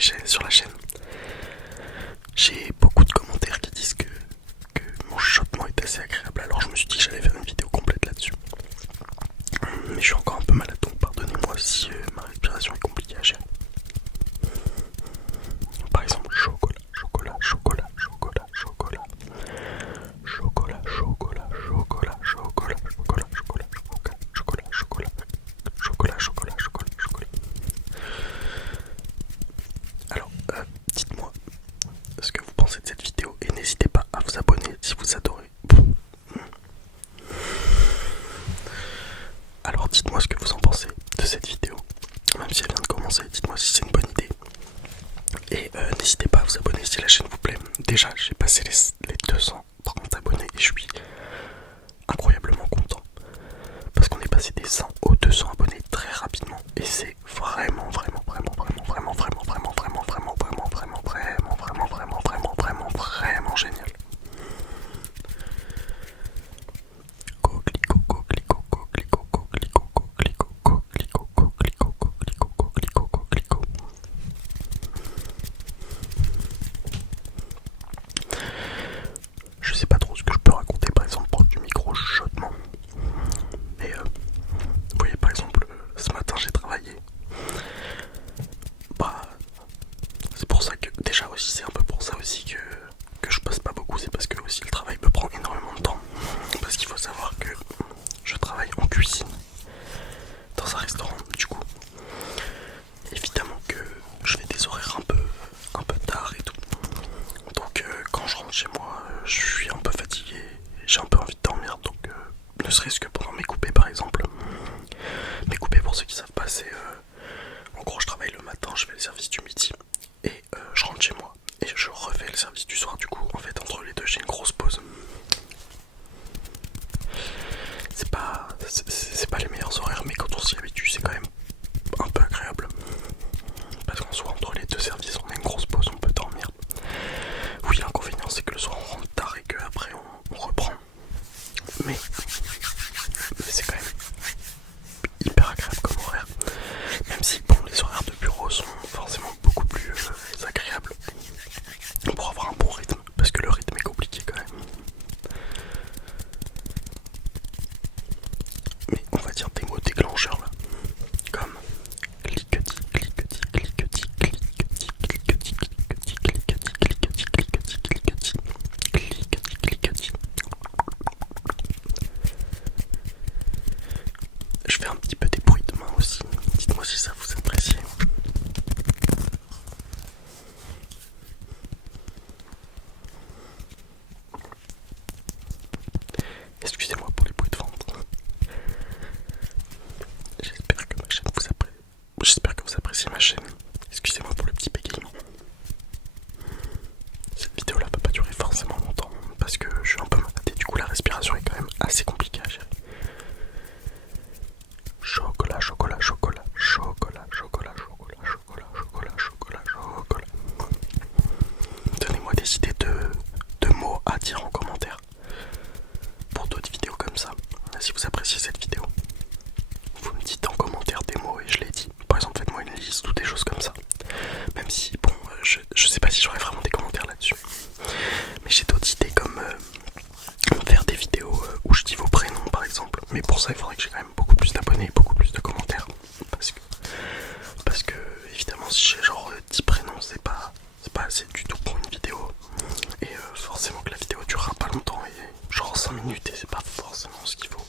sur la chaîne. J'ai beaucoup de commentaires qui disent que mon chuchotement est assez agréable, alors je me suis dit que j'allais faire une vidéo complète là-dessus. Mais je suis encore un peu malade, donc pardonnez-moi si ma respiration est compliquée à gérer. Par exemple, chocolat, chocolat, chocolat, chocolat, chocolat, chocolat, chocolat, chocolat, chocolat, chocolat, chocolat, chocolat, chocolat, chocolat, chocolat, chocolat, chocolat. Alors, dites-moi ce que vous pensez de cette vidéo et n'hésitez pas à vous abonner si vous adorez. Alors dites-moi ce que vous en pensez de cette vidéo, même si elle vient de commencer, dites-moi si c'est une bonne idée. Et n'hésitez pas à vous abonner si la chaîne vous plaît. Déjà j'ai passé les 230 abonnés et je suis incroyablement content. Parce qu'on est passé des 100 aux 200 abonnés très rapidement. Et c'est vraiment génial. Je sais pas trop ce que je peux raconter par exemple proche du micro chuchotement. Mais vous voyez par exemple ce matin j'ai travaillé. Bah c'est pour ça que déjà aussi c'est un peu pour ça aussi que je passe pas beaucoup. C'est parce que aussi le travail me prend énormément de temps. Parce qu'il faut savoir que je travaille en cuisine dans un restaurant. Du coup évidemment que je fais des horaires un peu tard et tout. Donc quand je rentre chez moi je suis un peu fatigué. J'ai un peu envie de dormir. Donc ne serait-ce que pendant mes coupés par exemple. Mes coupés pour ceux qui savent pas c'est en gros je travaille le matin, je fais le service du midi. Et je rentre chez moi et je refais le service du soir. Du coup en fait entre les deux j'ai une grosse pause. C'est pas les meilleurs horaires, mais quand on s'y habitue c'est quand même un peu agréable. Parce qu'en soi entre les deux services on a une grosse pause, on peut dormir. Oui l'inconvénient c'est que le soir on rentre tard et qu'après on reprend. Mais c'est quand même hyper agréable comme horaire. Même si bon les horaires de bureau sont forcément beaucoup plus agréables pour avoir un bon rythme, parce que le rythme est compliqué quand même. Mais on va dire des mots déclencheurs là, comme cliquetis, cliquetis, cliquetis, cliquetis, cliquetis, cliquetis, cliquetis, cliquetis, cliquetis, cliquetis, cliquetis, cliquetis. Je fais un petit peu des bruits de main aussi, dites-moi si ça vous apprécie. Excusez-moi pour les bruits de ventre. J'espère que vous appréciez ma chaîne. Excusez-moi pour le petit bégaiement. Cette vidéo là peut pas durer forcément longtemps parce que je suis un peu malade et du coup la respiration est quand même assez compliquée à gérer. Chocolat, chocolat, chocolat, chocolat, chocolat, chocolat, chocolat, chocolat, chocolat, chocolat. Donnez-moi des idées de mots à dire en commentaire pour d'autres vidéos comme ça. Si vous appréciez cette vidéo, vous me dites en commentaire des mots et je les dis. Par exemple faites-moi une liste ou des choses comme ça. Même si bon je sais pas si j'aurai vraiment des commentaires là-dessus. Mais j'ai d'autres idées comme faire des vidéos où je dis vos prénoms par exemple. Mais pour ça il faudrait que j'ai quand même beaucoup plus d'abonnés et beaucoup plus de commentaires. Parce que évidemment si j'ai genre 10 prénoms c'est pas assez du tout pour une vidéo. Et forcément que la vidéo durera pas longtemps et genre 5 minutes et c'est pas forcément ce qu'il faut.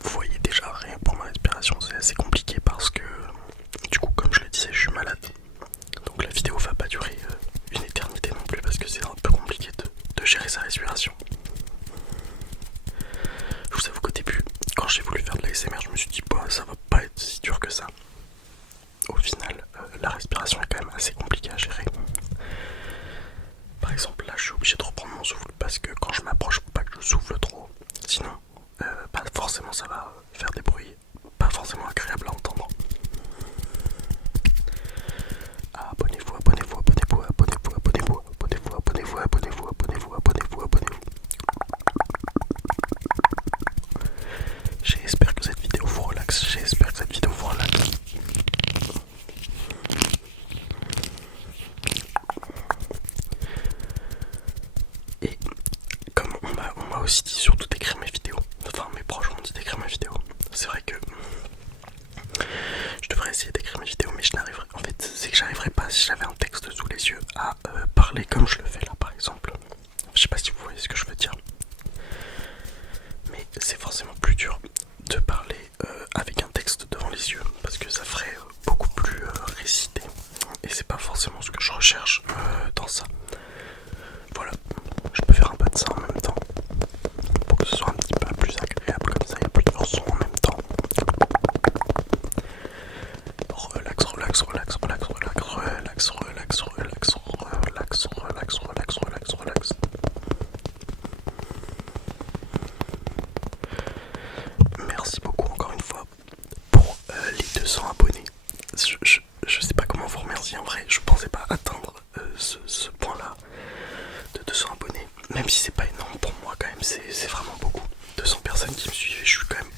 Vous voyez déjà rien pour ma respiration c'est assez compliqué parce que du coup comme je le disais je suis malade. Donc la vidéo va pas durer une éternité non plus parce que c'est un peu compliqué de gérer sa respiration. Je vous avoue qu'au début, quand j'ai voulu faire de la l'ASMR, je me suis dit bah ça va pas être si dur que ça. Au final, la respiration est quand même assez compliquée à gérer. Par exemple là je suis obligé de reprendre mon souffle parce que quand je m'approche, faut pas que je souffle trop. Sinon, bah, forcément ça va faire des bruits pas forcément agréables à entendre.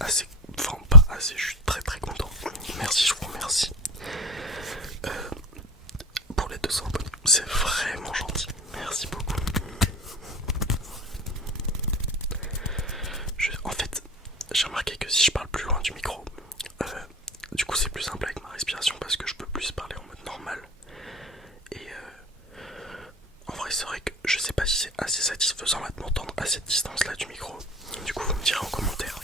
assez, enfin pas assez, je suis très très content. Merci, je vous remercie pour les 200 abonnés, c'est vraiment gentil, merci beaucoup. En fait, j'ai remarqué que si je parle plus loin du micro, du coup c'est plus simple avec ma respiration parce que je peux plus parler en mode normal. Et en vrai c'est vrai que je sais pas si c'est assez satisfaisant là de m'entendre à cette distance là du micro. Du coup vous me direz en commentaire.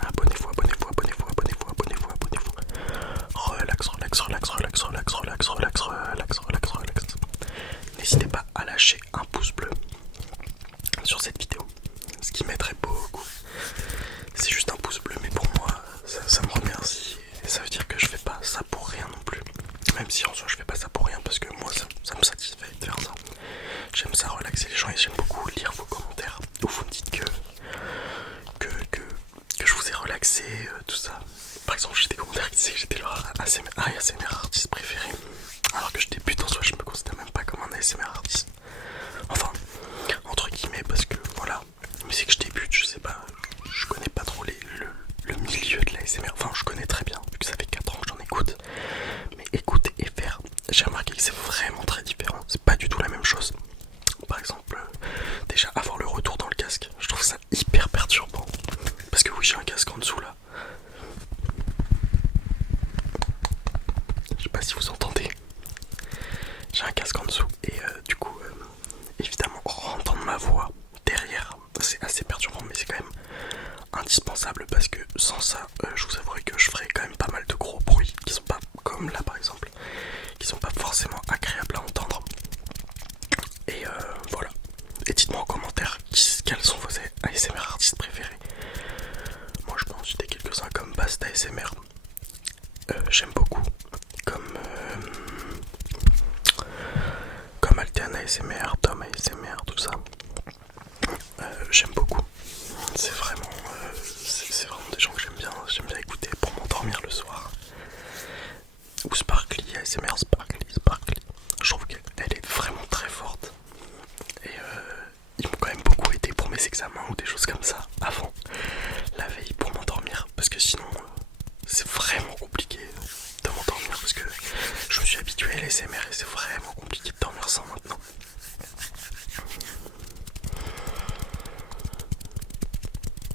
Abonnez-vous, abonnez-vous, abonnez-vous, abonnez-vous, abonnez-vous, abonnez-vous. Relax, relax, relax, relax, relax, relax, relax, relax, relax, relax. N'hésitez pas à lâcher un pouce bleu sur cette vidéo, ce qui m'aiderait beaucoup. C'est juste un pouce bleu, mais pour moi, ça me remercie. Et ça veut dire que je fais pas ça pour rien non plus. Même si en soi je fais pas ça pour rien, parce que moi ça me satisfait de faire ça. J'aime ça relaxer les gens et j'aime beaucoup lire vos commentaires où vous me dites que je vous ai relaxé, tout ça. Par exemple, j'ai des commentaires qui disaient que j'étais leur ASMR artiste préféré. Alors que je débute en soi, je me considère même pas comme un ASMR artiste. Enfin, entre guillemets, parce que voilà. Mais c'est que je débute, je sais pas, je connais pas trop le milieu de l'ASMR. Enfin, je connais très bien, vu que ça fait 4 ans que j'en écoute. Mais écouter et faire, j'ai remarqué que c'est vraiment très différent. C'est pas du tout la même chose. Par exemple, déjà avoir le retour dans le casque, je trouve ça hyper perturbant. Parce que oui, j'ai un casque en dessous là. Je sais pas si vous entendez. J'ai un casque en dessous et du coup, évidemment, entendre ma voix derrière, c'est assez perturbant, mais c'est quand même indispensable parce que sans ça, je vous avouerai que je ferais quand même pas mal de gros bruits qui sont pas comme là par exemple, qui sont pas forcément agréables à entendre. Et voilà. Et dites-moi en commentaire quels sont vos ASMR artistes préférés. Moi je peux en citer quelques-uns comme Bast ASMR. J'aime beaucoup. Comme Alten ASMR, Tom ASMR, tout ça. J'aime beaucoup. C'est vraiment, c'est vraiment des gens que j'aime bien écouter pour m'endormir le soir. Ou Sparkly ASMR, Sparkly. Je trouve qu'elle est vraiment très forte. Et ils m'ont quand même beaucoup aidé pour mes examens ou des choses comme ça avant la veille pour m'endormir. Parce que sinon, c'est vraiment compliqué de m'endormir parce que je me suis habitué à l'ASMR et c'est vraiment compliqué de dormir sans maintenant.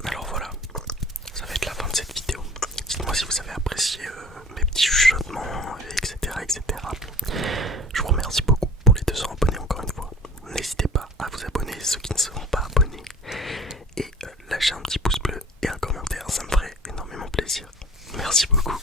Alors voilà, ça va être la fin de cette vidéo. Dites-moi si vous avez apprécié mes petits chuchotements, etc., etc. Je vous remercie beaucoup pour les 200 abonnés encore une fois. N'hésitez pas à vous abonner, ceux qui ne seront pas abonnés. Et lâchez un petit pouce bleu et un commentaire, ça me ferait énormément plaisir. Merci beaucoup.